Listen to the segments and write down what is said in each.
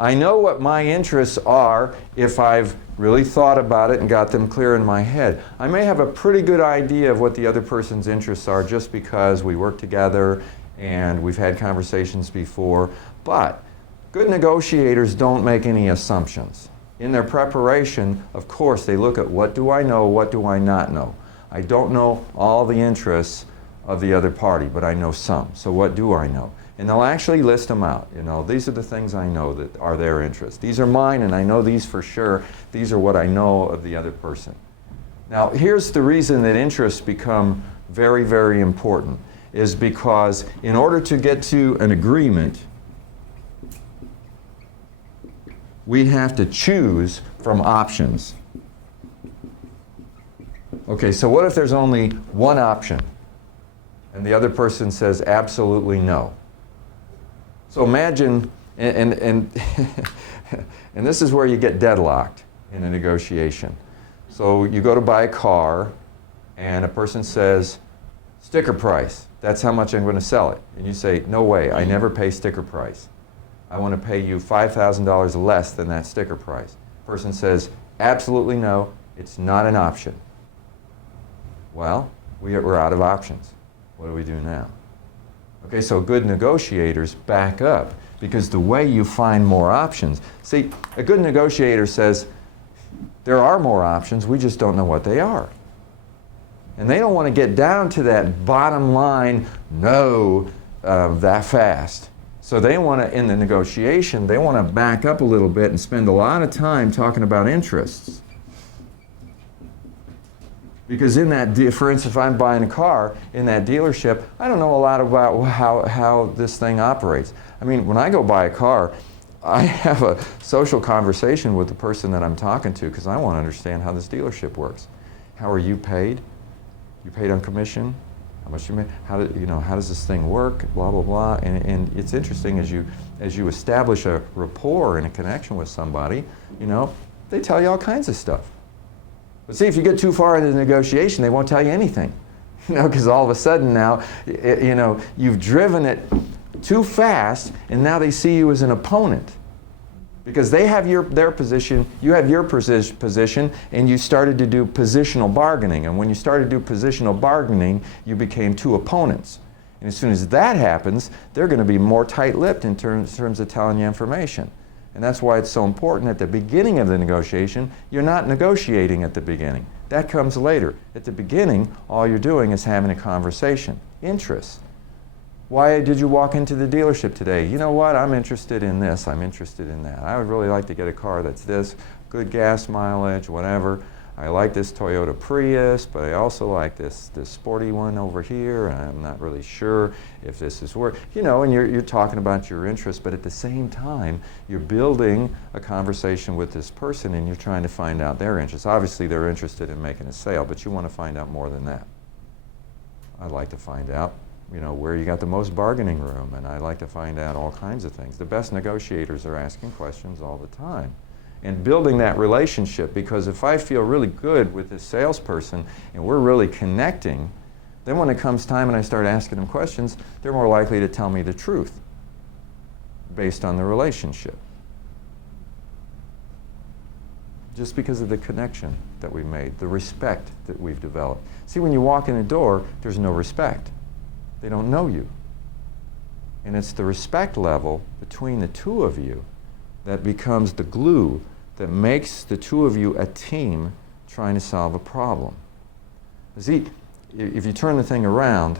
I know what my interests are if I've really thought about it and got them clear in my head. I may have a pretty good idea of what the other person's interests are just because we work together and we've had conversations before, but good negotiators don't make any assumptions. In their preparation, of course, they look at what do I know, what do I not know. I don't know all the interests of the other party, but I know some. So what do I know? And they'll actually list them out. You know, these are the things I know that are their interests. These are mine, and I know these for sure. These are what I know of the other person. Now, here's the reason that interests become very, very important, is because in order to get to an agreement, we have to choose from options. Okay, so what if there's only one option and the other person says absolutely no? So imagine, and this is where you get deadlocked in a negotiation. So you go to buy a car and a person says, sticker price, that's how much I'm going to sell it. And you say, no way, I never pay sticker price. I want to pay you $5,000 less than that sticker price. Person says, absolutely no, it's not an option. Well, we're out of options. What do we do now? Okay, so good negotiators back up, because the way you find more options, see, a good negotiator says, there are more options, we just don't know what they are. And they don't want to get down to that bottom line, no, that fast. So they want to, in the negotiation, they want to back up a little bit and spend a lot of time talking about interests. Because in that, for instance, if I'm buying a car in that dealership, I don't know a lot about how this thing operates. I mean, when I go buy a car, I have a social conversation with the person that I'm talking to because I want to understand how this dealership works. How are you paid? You paid on commission? How much you make? How does this thing work? Blah blah blah. And it's interesting as you establish a rapport and a connection with somebody, they tell you all kinds of stuff. But see, if you get too far into the negotiation, they won't tell you anything, because all of a sudden now, you've driven it too fast, and now they see you as an opponent. Because they have their position, you have your position, and you started to do positional bargaining. And when you started to do positional bargaining, you became two opponents. And as soon as that happens, they're going to be more tight-lipped in terms of telling you information. And that's why it's so important at the beginning of the negotiation, you're not negotiating at the beginning. That comes later. At the beginning, all you're doing is having a conversation. Interests. Why did you walk into the dealership today? You know what, I'm interested in this, I'm interested in that. I would really like to get a car that's this, good gas mileage, whatever. I like this Toyota Prius, but I also like this sporty one over here, and I'm not really sure if this is worth, and you're talking about your interests, but at the same time, you're building a conversation with this person and you're trying to find out their interests. Obviously, they're interested in making a sale, but you want to find out more than that. I'd like to find out where you got the most bargaining room, and I like to find out all kinds of things. The best negotiators are asking questions all the time and building that relationship, because if I feel really good with this salesperson and we're really connecting, then when it comes time and I start asking them questions, they're more likely to tell me the truth based on the relationship. Just because of the connection that we made, the respect that we've developed. See, when you walk in the door, there's no respect. They don't know you. And it's the respect level between the two of you that becomes the glue that makes the two of you a team trying to solve a problem. See, if you turn the thing around,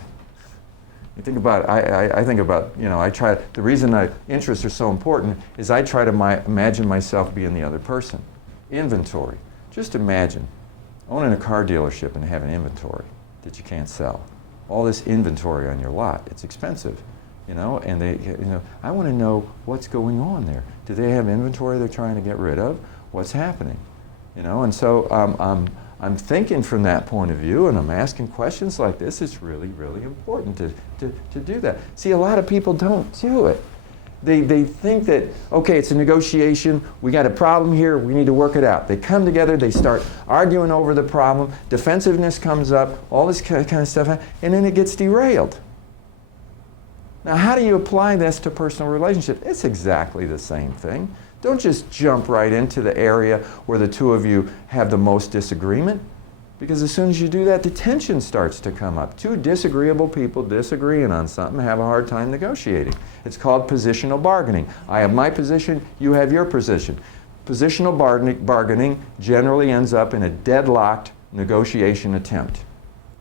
you think about, I think about, the reason interests are so important is I try to imagine myself being the other person. Inventory. Just imagine owning a car dealership and having inventory that you can't sell. All this inventory on your lot, it's expensive, and I want to know what's going on there. Do they have inventory they're trying to get rid of? What's happening? And so I'm thinking from that point of view, and I'm asking questions like this. It's really, really important to do that. See, a lot of people don't do it. They think that, okay, it's a negotiation, we got a problem here, we need to work it out. They come together, they start arguing over the problem, defensiveness comes up, all this kind of stuff, and then it gets derailed. Now, how do you apply this to personal relationships? It's exactly the same thing. Don't just jump right into the area where the two of you have the most disagreement, because as soon as you do that, the tension starts to come up. Two disagreeable people disagreeing on something have a hard time negotiating. It's called positional bargaining. I have my position, you have your position. Positional bargaining generally ends up in a deadlocked negotiation attempt.